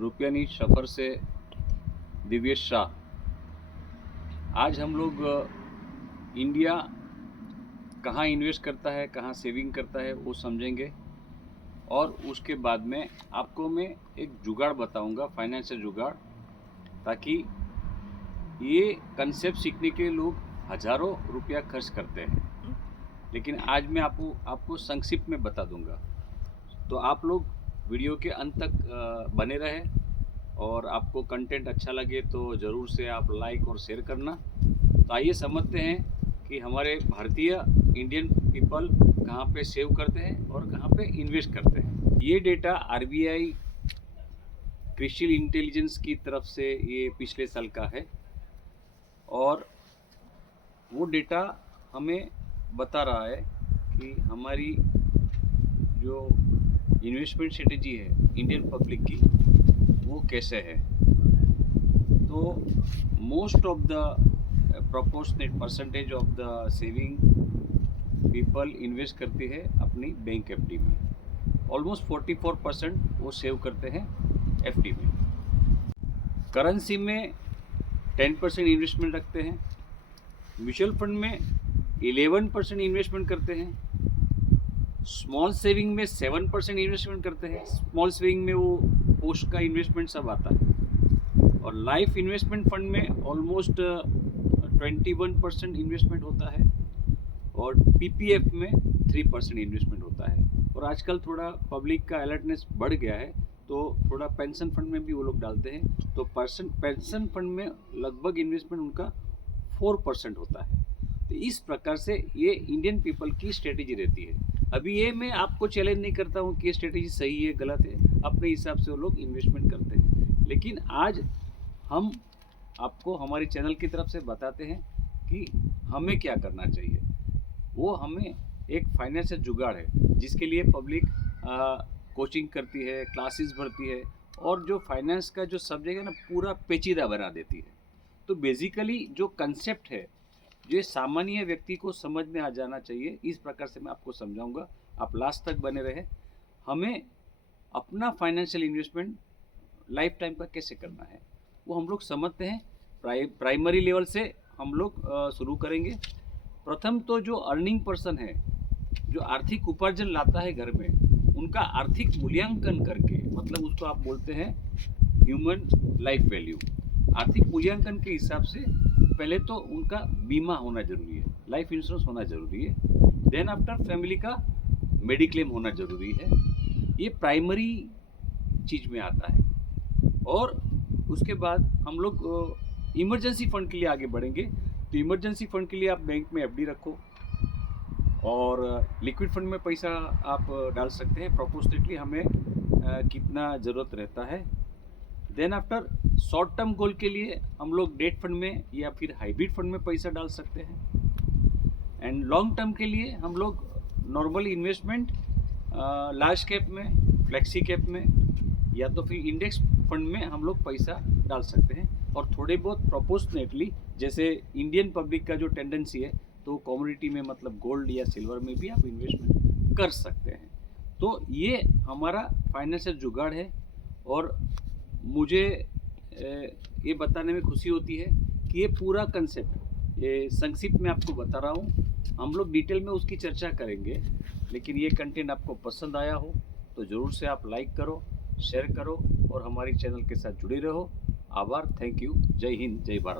रुपयानी सफ़र से दिव्येश शाह। आज हम लोग इंडिया कहाँ इन्वेस्ट करता है, कहाँ सेविंग करता है वो समझेंगे। और उसके बाद में आपको मैं एक जुगाड़ बताऊंगा, फाइनेंशियल जुगाड़, ताकि ये कंसेप्ट सीखने के लिए लोग हज़ारों रुपया खर्च करते हैं, लेकिन आज मैं आपको संक्षिप्त में बता दूंगा। तो आप लोग वीडियो के अंत तक बने रहें, और आपको कंटेंट अच्छा लगे तो ज़रूर से आप लाइक और शेयर करना। तो आइए समझते हैं कि हमारे भारतीय इंडियन पीपल कहाँ पे सेव करते हैं और कहाँ पे इन्वेस्ट करते हैं। ये डेटा आरबीआई कृषि इंटेलिजेंस की तरफ से ये पिछले साल का है, और वो डेटा हमें बता रहा है कि हमारी जो इन्वेस्टमेंट स्ट्रेटेजी है इंडियन पब्लिक की, वो कैसे है। तो most of the proportionate percentage of the saving people invest करती है अपनी बैंक एफडी में। ऑलमोस्ट 44% वो सेव करते हैं एफडी में। करेंसी में 10% इन्वेस्टमेंट रखते हैं। म्यूचुअल फंड में 11% इन्वेस्टमेंट करते हैं। स्मॉल सेविंग में 7% इन्वेस्टमेंट करते हैं। स्मॉल सेविंग में वो पोस्ट का इन्वेस्टमेंट सब आता है। और लाइफ इन्वेस्टमेंट फंड में ऑलमोस्ट 21% इन्वेस्टमेंट होता है, और पीपीएफ में 3% इन्वेस्टमेंट होता है। और आजकल थोड़ा पब्लिक का अलर्टनेस बढ़ गया है, तो थोड़ा पेंशन फंड में भी वो लोग डालते हैं। तो पेंशन फंड में लगभग इन्वेस्टमेंट उनका 4% होता है। तो इस प्रकार से ये इंडियन पीपल की स्ट्रेटेजी रहती है। अभी ये मैं आपको चैलेंज नहीं करता हूँ कि ये स्ट्रेटेजी सही है गलत है, अपने हिसाब से वो लोग इन्वेस्टमेंट करते हैं। लेकिन आज हम आपको हमारी चैनल की तरफ से बताते हैं कि हमें क्या करना चाहिए। वो हमें एक फाइनेंशियल जुगाड़ है, जिसके लिए पब्लिक कोचिंग करती है, क्लासेस भरती है, और जो फाइनेंस का जो सब्जेक्ट है ना, पूरा पेचीदा बना देती है। तो बेसिकली जो कंसेप्ट है, जो सामान्य व्यक्ति को समझ में आ जाना चाहिए, इस प्रकार से मैं आपको समझाऊंगा। आप लास्ट तक बने रहे। हमें अपना फाइनेंशियल इन्वेस्टमेंट लाइफ टाइम का कैसे करना है वो हम लोग समझते हैं। प्राइमरी लेवल से हम लोग शुरू करेंगे। प्रथम तो जो अर्निंग पर्सन है, जो आर्थिक उपार्जन लाता है घर में, उनका आर्थिक मूल्यांकन करके, मतलब उसको आप बोलते हैं ह्यूमन लाइफ वैल्यू। आर्थिक मूल्यांकन के हिसाब से पहले तो उनका बीमा होना जरूरी है, लाइफ इंश्योरेंस होना जरूरी है। देन आफ्टर फैमिली का मेडिक्लेम होना जरूरी है। ये प्राइमरी चीज में आता है। और उसके बाद हम लोग इमरजेंसी फंड के लिए आगे बढ़ेंगे। तो इमरजेंसी फंड के लिए आप बैंक में एफडी रखो, और लिक्विड फंड में पैसा आप डाल सकते हैं प्रोपोर्शनेटली हमें कितना ज़रूरत रहता है। Then after short term goal के लिए हम लोग डेट फंड में या फिर हाइब्रिड फंड में पैसा डाल सकते हैं। एंड लॉन्ग टर्म के लिए हम लोग नॉर्मल इन्वेस्टमेंट लार्ज कैप में, फ्लेक्सी कैप में, या तो फिर इंडेक्स फंड में हम लोग पैसा डाल सकते हैं। और थोड़े बहुत प्रोपोर्शनेटली, जैसे इंडियन पब्लिक का जो टेंडेंसी है, तो कमोडिटी में मतलब गोल्ड या सिल्वर में भी आप इन्वेस्टमेंट कर सकते हैं। तो ये हमारा फाइनेंशियल जुगाड़ है। और मुझे ये बताने में खुशी होती है कि ये पूरा कंसेप्ट ये संक्षिप्त में आपको बता रहा हूँ। हम लोग डिटेल में उसकी चर्चा करेंगे, लेकिन ये कंटेंट आपको पसंद आया हो तो ज़रूर से आप लाइक करो, शेयर करो, और हमारी चैनल के साथ जुड़े रहो। आभार, थैंक यू। जय हिंद, जय भारत।